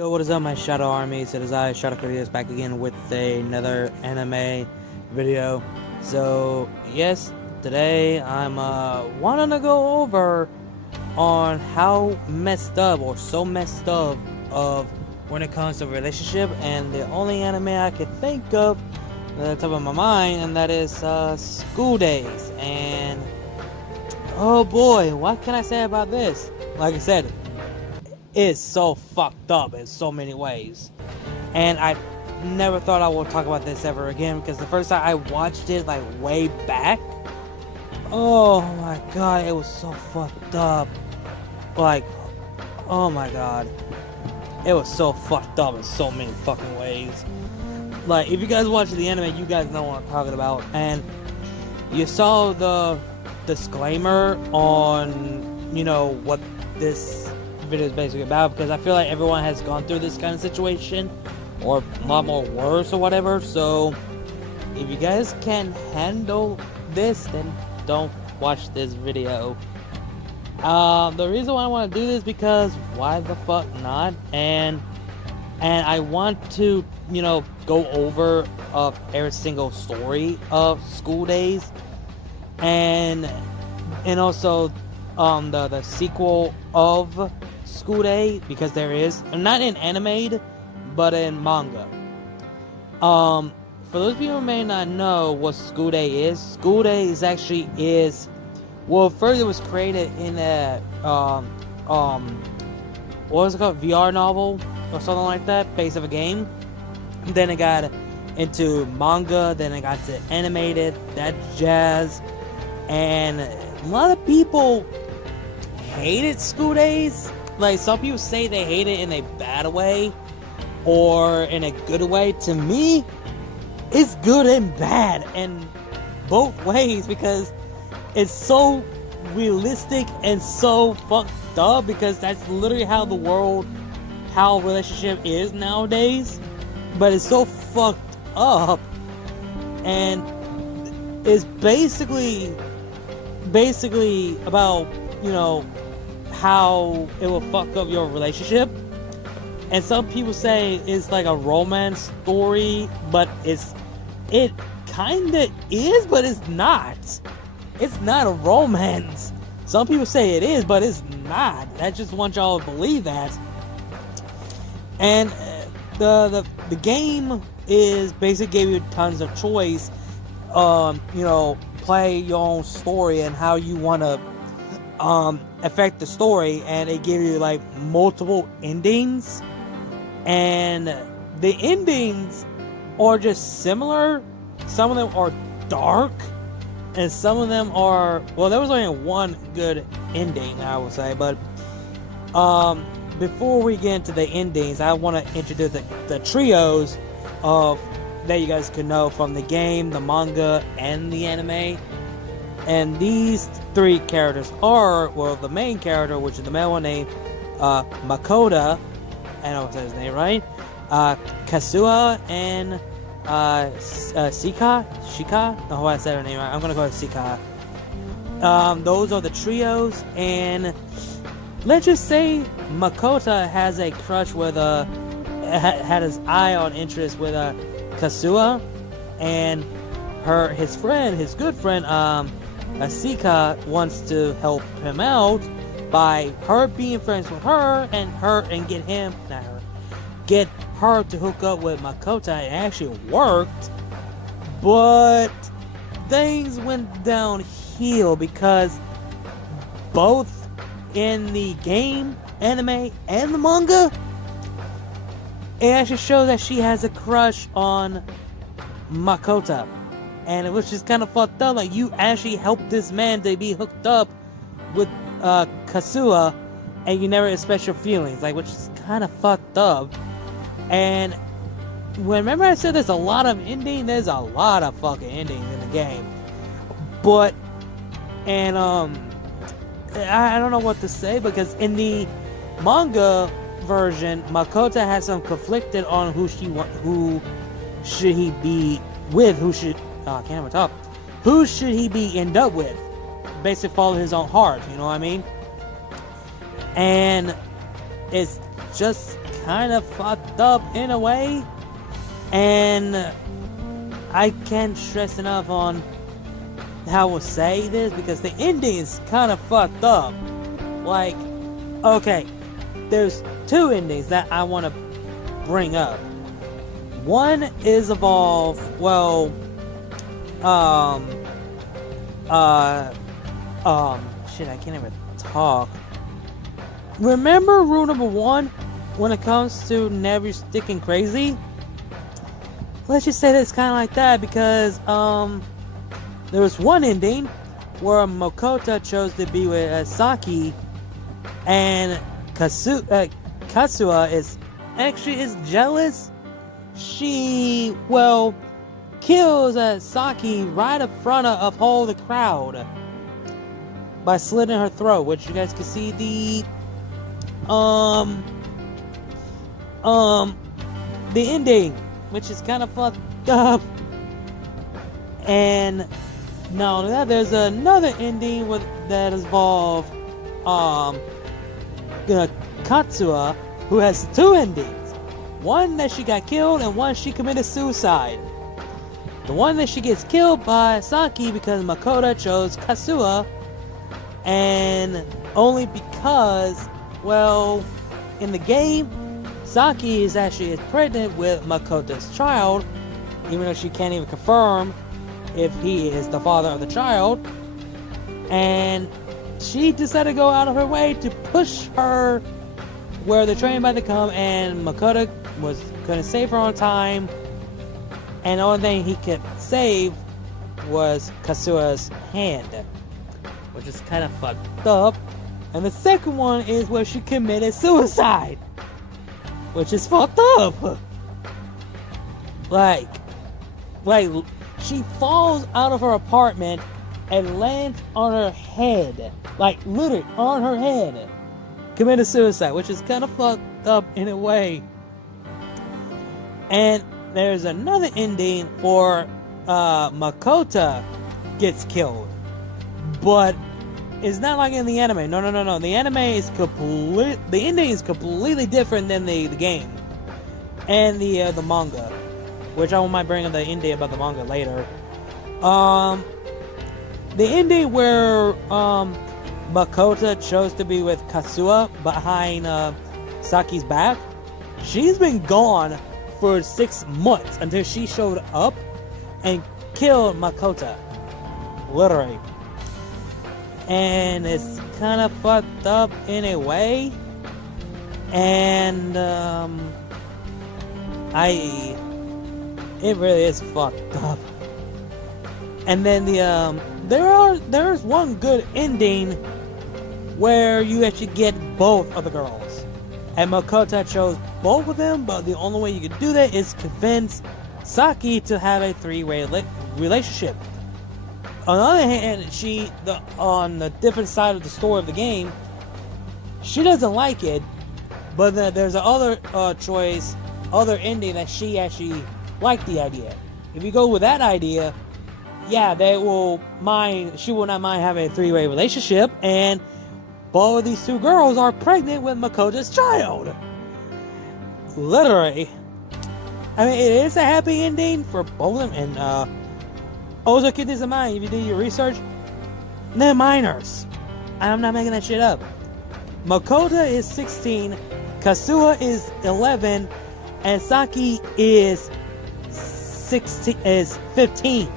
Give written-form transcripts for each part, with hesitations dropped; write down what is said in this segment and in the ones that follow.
Yo, what is up, my Shadow Armies? It is I, Shadow Critias, back again with another anime video. So, yes, today I'm wanting to go over on how messed up, or so messed up, of when it comes to relationship, and the only anime I can think of at the top of my mind, and that is School Days. And oh boy, what can I say about this? Like I said, it's so fucked up in so many ways, and I never thought I would talk about this ever again, because the first time I watched it, like way back, oh my god, it was so fucked up. Like, oh my god, it was so fucked up in so many fucking ways. Like, if you guys watch the anime, you guys know what I'm talking about, and you saw the disclaimer on, you know, what this video is basically about, because I feel like everyone has gone through this kind of situation, or a lot more worse or whatever. So if you guys can handle this, then don't watch this video. The reason why I want to do this, because why the fuck not? And I want to, you know, go over every single story of School Days, and also the sequel of School Day, because there is, not in animated, but in manga. For those people who may not know what School Day is, School Day is well, first it was created in a what was it called, VR novel or something like that, based of a game. Then it got into manga, then it got to animated, that jazz, and a lot of people hated School Days. Like, some people say they hate it in a bad way or in a good way. To me, it's good and bad, and both ways, because it's so realistic and so fucked up, because that's literally how the world, how relationship is nowadays. But it's so fucked up, and it's basically about, you know, how it will fuck up your relationship. And some people say it's like a romance story, but it kinda is, but it's not. It's not a romance. Some people say it is, but it's not. I just want y'all to believe that. And the game is basically gave you tons of choice. You know, play your own story and how you want to affect the story, and they give you like multiple endings, and the endings are just similar. Some of them are dark, and some of them are, well, there was only one good ending, I would say. But before we get into the endings, I want to introduce the trios of that you guys can know from the game, the manga, and the anime. And these three characters are, well, the main character, which is the male one, named Makoto, I don't know if I said his name right, Kasua, and Shika? No, I said her name right. I'm gonna go with Shika. Those are the trios, and let's just say Makoto has a crush with had his eye on interest with Kasua, and his good friend, Asika, wants to help him out by her being friends with her, and get her to hook up with Makoto. It actually worked, but things went downhill, because both in the game, anime, and the manga, it actually shows that she has a crush on Makoto. And it was just kind of fucked up. Like, you actually helped this man to be hooked up with Kasua, and you never express your feelings, like, which is kind of fucked up. And remember I said there's a lot of endings? There's a lot of fucking endings in the game. But, and I don't know what to say, because in the manga version, Makoto has some conflicted on who should he be with, who should he be end up with. Basically follow his own heart, you know what I mean? And it's just kind of fucked up in a way, and I can't stress enough on how we'll say this because the ending is kind of fucked up. Like, okay, there's two endings that I want to bring up. One is Evolve, well, shit, I can't even talk. Remember rule number 1 when it comes to never sticking crazy? Let's just say that it's kind of like that because, there was one ending where Makoto chose to be with Saki, and Katsua is jealous. She, well, kills Saki right in front of all the crowd by slitting her throat, which you guys can see the ending, which is kind of fucked up. And not only that, there's another ending that involves Katsua, who has two endings. One that she got killed, and one she committed suicide. The one that she gets killed by Saki because Makoto chose Katsua, and only because, well, in the game, Saki is actually pregnant with Makoto's child, even though she can't even confirm if he is the father of the child. And she decided to go out of her way to push her where the train about to come, and Makoto couldn't save her on time, and the only thing he could save was Katsua's hand, which is kind of fucked up. And the second one is where she committed suicide, which is fucked up. Like she falls out of her apartment and lands on her head, like literally on her head, committed suicide, which is kind of fucked up in a way. And there's another ending for Makoto gets killed, but it's not like in the anime. No. The anime is the ending is completely different than the game and the manga, which I might bring up the ending about the manga later. The ending where Makoto chose to be with Katsua behind Saki's back. She's been gone for 6 months until she showed up and killed Makoto, literally. And it's kind of fucked up in a way, and it really is fucked up. And then there's one good ending where you actually get both of the girls, and Makoto chose both of them, but the only way you can do that is convince Saki to have a 3-way relationship. On the other hand, on the different side of the story of the game, she doesn't like it, but then there's another other ending that she actually liked the idea. If you go with that idea, yeah, she will not mind having a 3-way relationship, and both of these two girls are pregnant with Makoto's child. Literally. I mean, it is a happy ending for both of them, and also keep this in mind if you do your research. They're minors. I'm not making that shit up. Makoto is 16, Katsua is 11, and Saki is 15.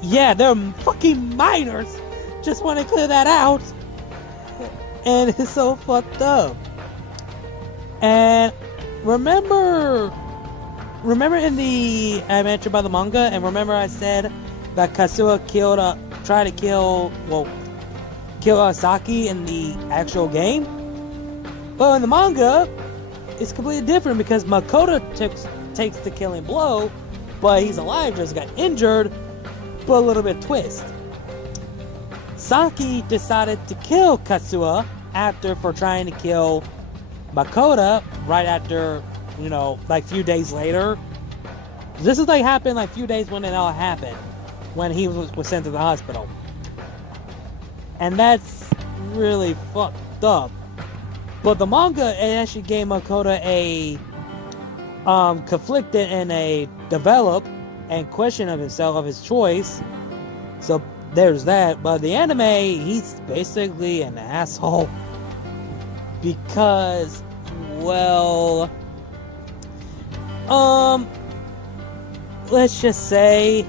Yeah, they're fucking minors. Just want to clear that out. And it's so fucked up. And remember in the adventure by the manga, and remember I said that Katsua tried to kill Saki in the actual game? But in the manga, it's completely different because Makoto takes the killing blow, but he's alive, just got injured, but a little bit twist. Saki decided to kill Katsua for trying to kill Makoto right after, like few days later. This is happened a few days when it all happened, when he was sent to the hospital. And that's really fucked up. But the manga, it actually gave Makoto a conflicted and a develop and question of himself, of his choice. So there's that. But the anime, he's basically an asshole because, well, let's just say,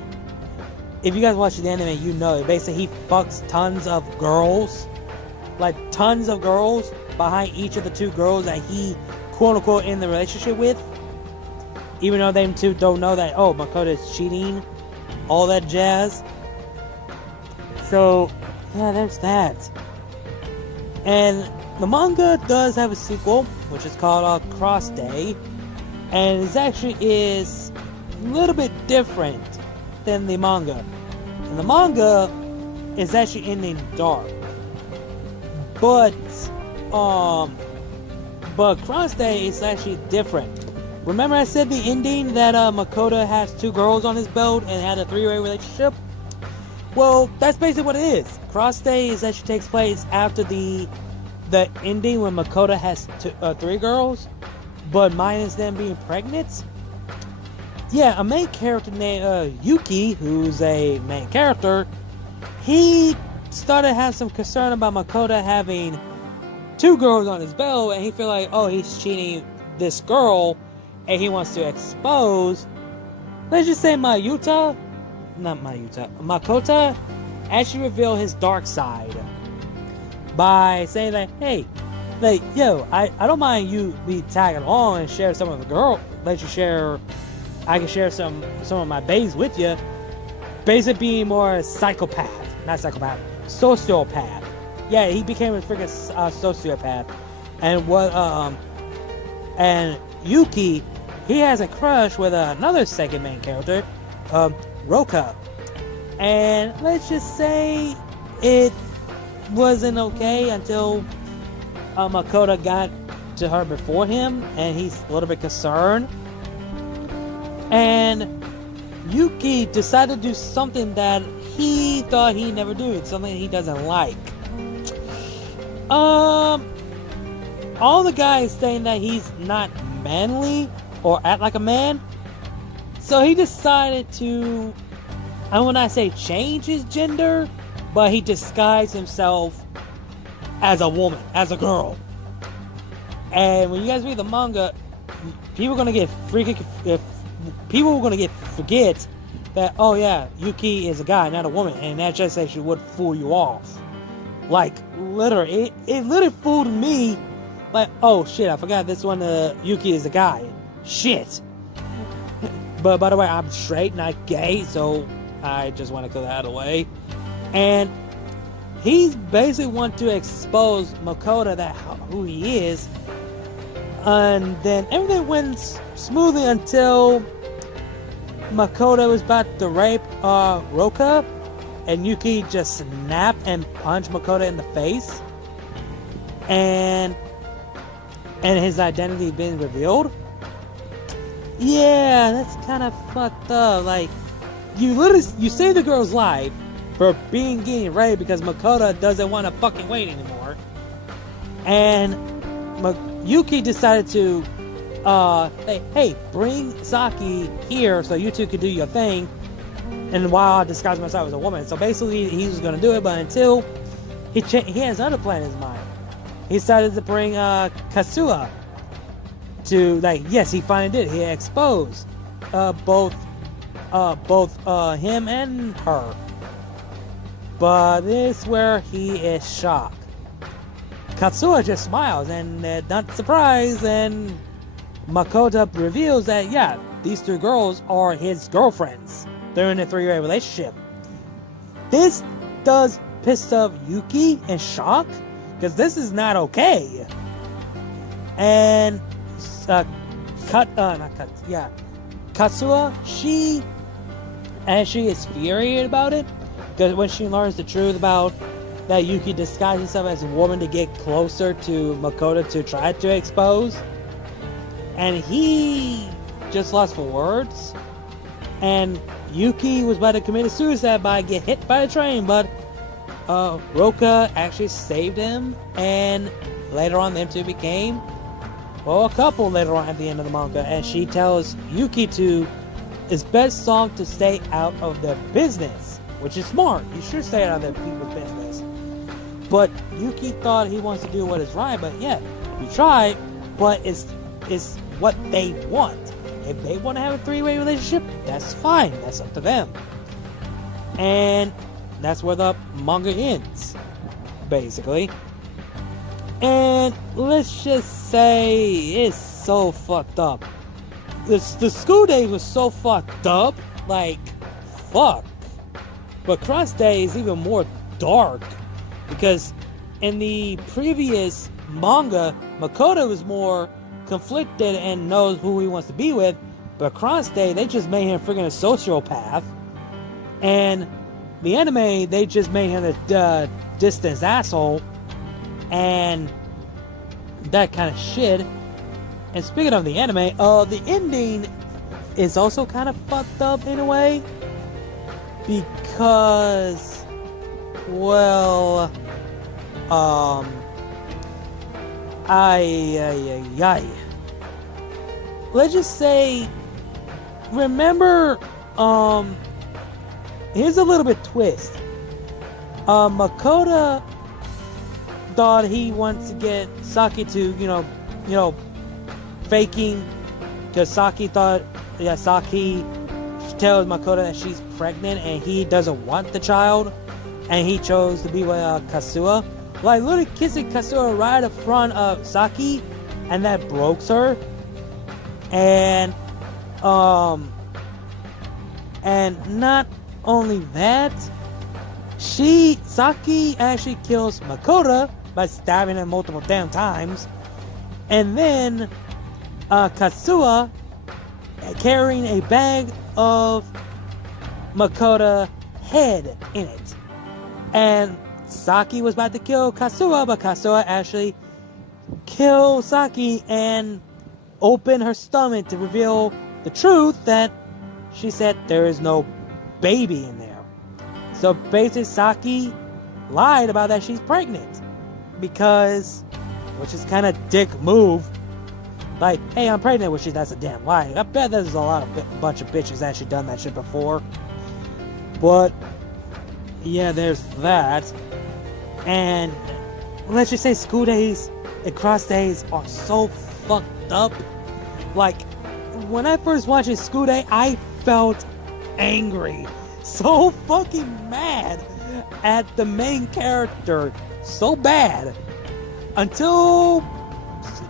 if you guys watch the anime, you know it. Basically, he fucks tons of girls, like tons of girls behind each of the two girls that he quote unquote in the relationship with. Even though them two don't know that, oh, Makoto is cheating, all that jazz. So, yeah, there's that. And the manga does have a sequel, which is called Cross Day. And it actually is a little bit different than the manga. And the manga is actually ending dark. But Cross Day is actually different. Remember I said the ending that Makoto has two girls on his belt and had a three-way relationship? Well, that's basically what it is. Cross Day is actually takes place after the ending when Makoto has three girls, but minus them being pregnant. Yeah, a main character named Yuki, who's a main character, he started to have some concern about Makoto having two girls on his belt, and he feel like, oh, he's cheating this girl, and he wants to expose, let's just say Makoto actually reveal his dark side by saying like, hey, like, yo, I don't mind you be tagging along and share some of the girl, I can share some of my babes with you. Basically being more sociopath. Yeah, he became a freaking sociopath. And Yuki, he has a crush with another second main character, Roka. And let's just say it wasn't okay until Makoto got to her before him, and he's a little bit concerned. And Yuki decided to do something that he thought he'd never do, something he doesn't like. All the guys saying that he's not manly or act like a man, so he decided to, I will not say change his gender, but he disguised himself as a woman, as a girl. And when you guys read the manga, people are gonna get forget that, oh yeah, Yuki is a guy, not a woman, and that just actually would fool you off. Like, literally, it literally fooled me. Like, oh shit, I forgot this one, Yuki is a guy. Shit. But by the way, I'm straight, not gay, so I just want to clear that out of the way. And he's basically want to expose Makoto that who he is. And then everything went smoothly until Makoto was about to rape Roka, and Yuki just snapped and punched Makoto in the face, and his identity being revealed. Yeah, that's kind of fucked up. Like, you save the girl's life for getting raped because Makoto doesn't want to fucking wait anymore, and Yuki decided to hey, bring Saki here so you two could do your thing, and while I disguise myself as a woman. So basically he was going to do it, but until he has another plan in his mind, he decided to bring Katsua to, like, yes, he finally did. He exposed both him and her. But this is where he is shocked. Katsua just smiles and not surprised, and Makoto reveals that, yeah, these two girls are his girlfriends. They're in a three-way relationship. This does piss off Yuki and shock, because this is not okay. And Katsua, she is furious about it, because when she learns the truth about that Yuki disguised himself as a woman to get closer to Makoto to try to expose, and he just lost for words, and Yuki was about to commit suicide by getting hit by a train, but Roka actually saved him and later on them two became, well, a couple later on at the end of the manga, and she tells Yuki to, it's best off to stay out of their business, which is smart. You should stay out of their people's business. But Yuki thought he wants to do what is right, but yeah, you try, but it's what they want. If they want to have a three-way relationship, that's fine. That's up to them. And that's where the manga ends, basically. And let's just say it's so fucked up. The school days was so fucked up, like, fuck. But Cross Day is even more dark, because in the previous manga, Makoto was more conflicted and knows who he wants to be with, but Cross Day, they just made him freaking a sociopath. And the anime, they just made him a distant asshole and that kind of shit. And speaking of the anime, the ending is also kind of fucked up in a way, because, well, let's just say, remember, here's a little bit twist. Makoto thought he wants to get Saki to, you know, faking, because Saki thought, Saki tells Makoto that she's pregnant and he doesn't want the child, and he chose to be with Kasua. Like, literally kissing Kasua right in front of Saki, and that broke her. And not only that, Saki actually kills Makoto by stabbing him multiple damn times, and then Kasua carrying a bag of Makoto head in it, and Saki was about to kill Kasua, but Kasua actually killed Saki and opened her stomach to reveal the truth that she said there is no baby in there. So basically Saki lied about that she's pregnant, because, which is kind of dick move, like, hey, I'm pregnant, which that's a damn lie. I bet there's a bunch of bitches actually done that shit before. But yeah, there's that. And let's just say school days and cross days are so fucked up. Like, when I first watched School Day, I felt angry, so fucking mad at the main character, so bad, until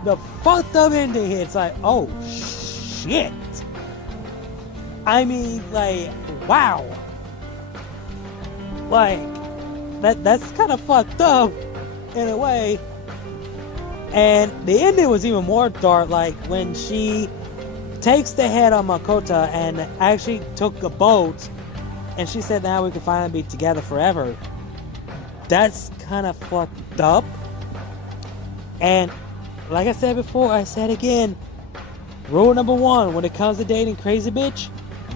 the fucked up ending hits. Like, oh shit. I mean, like, wow. Like, that's kind of fucked up in a way. And the ending was even more dark, like when she takes the head of Makoto and actually took a boat, and she said now we can finally be together forever. That's kind of fucked up. And like I said before, I said again, rule number 1 when it comes to dating crazy bitch,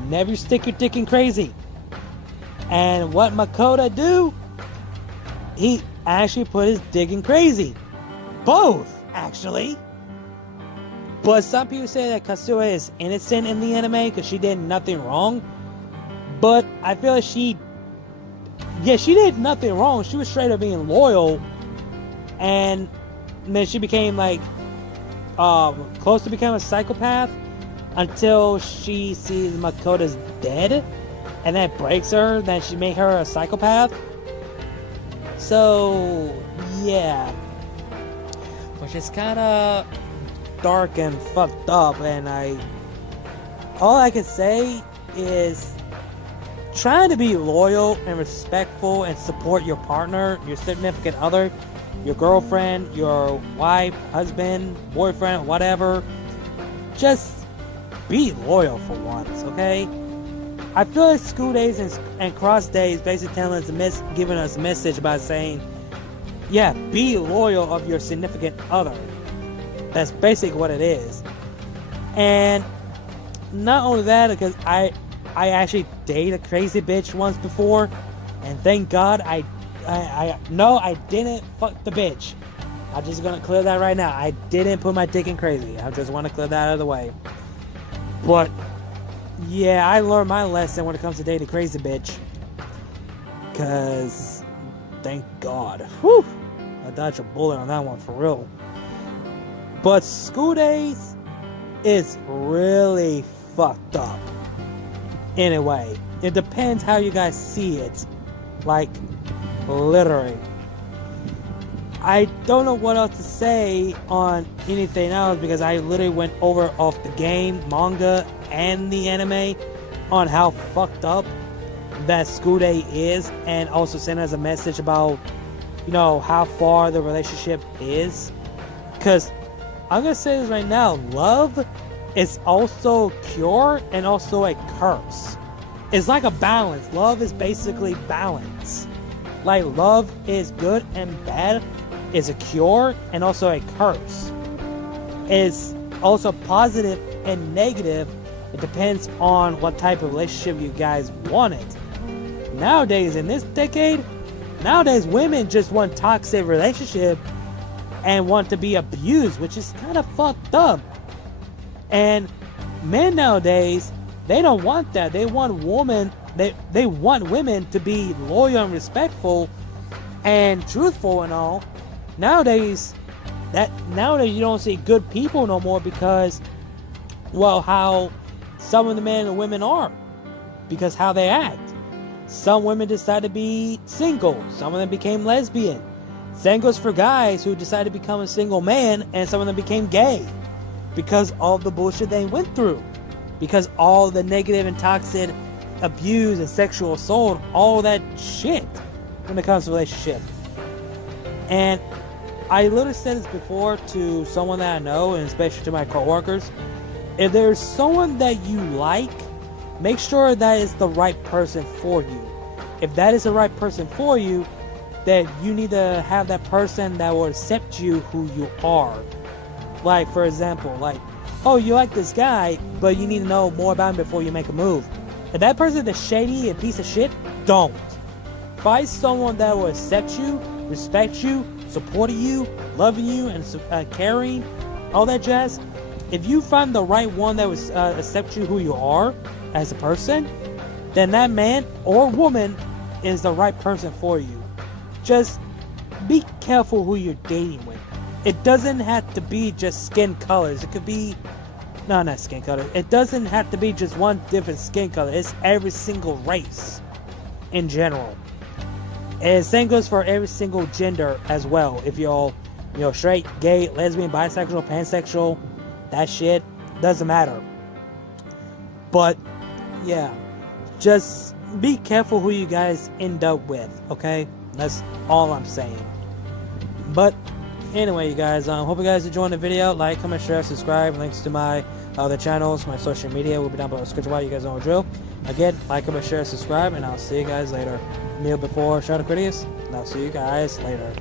never stick your dick in crazy. And what Makoto do? He actually put his dick in crazy. Both, actually. But some people say that Kasua is innocent in the anime because she did nothing wrong. But I feel like she did nothing wrong. She was straight up being loyal. And then she became like close to becoming a psychopath until she sees Makoto's dead, and that breaks her. Then she made her a psychopath. So yeah, which is kind of dark and fucked up. And all I can say is trying to be loyal and respectful and support your partner, your significant other, your girlfriend, your wife, husband, boyfriend, whatever. Just be loyal for once, okay? I feel like school days and cross days basically telling us giving us a message by saying, yeah, be loyal of your significant other. That's basically what it is. And not only that, because I actually dated a crazy bitch once before, and thank God I didn't fuck the bitch. I'm just gonna clear that right now. I didn't put my dick in crazy. I just want to clear that out of the way. But yeah, I learned my lesson when it comes to dating crazy bitch. Cause thank God. Whew, I dodged a bullet on that one for real. But school days is really fucked up. Anyway, it depends how you guys see it. Like, literally. I don't know what else to say on anything else because I literally went over off the game, manga, and the anime on how fucked up that school day is, and also sent as a message about, you know, how far the relationship is. Because I'm gonna say this right now, love is also cure and also a curse. It's like a balance. Love is basically balance. Like, love is good and bad, is a cure and also a curse. It's also positive and negative. It depends on what type of relationship you guys wanted. Nowadays, in this decade, nowadays women just want toxic relationship and want to be abused, which is kind of fucked up. And men nowadays, they don't want that. They want they want women to be loyal and respectful and truthful and all. Nowadays you don't see good people no more because, well, how some of the men and women are, because how they act. Some women decide to be single. Some of them became lesbian. Same goes for guys who decided to become a single man, and some of them became gay because all the bullshit they went through, because all the negative and toxic abuse and sexual assault, all that shit when it comes to relationship. And I literally said this before to someone that I know, and especially to my coworkers. If there's someone that you like, make sure that is the right person for you. If that is the right person for you, then you need to have that person that will accept you who you are. Like, for example, like, oh, you like this guy, but you need to know more about him before you make a move. If that person is shady and piece of shit, don't. Find someone that will accept you, respect you, support you, loving you, and caring, all that jazz. If you find the right one that will accept you who you are as a person, then that man or woman is the right person for you. Just be careful who you're dating with. It doesn't have to be just skin colors. It could be, no, not skin color. It doesn't have to be just one different skin color. It's every single race in general. And same goes for every single gender as well. If you're all, you know, straight, gay, lesbian, bisexual, pansexual, that shit doesn't matter. But yeah, just be careful who you guys end up with, okay? That's all I'm saying. But anyway, you guys, hope you guys enjoyed the video. Like, comment, share, subscribe. Links to my other channels, my social media will be down below the description box. You guys know the drill. Again, like, comment, share, subscribe, and I'll see you guys later. Meal before, shout out Critias, and I'll see you guys later.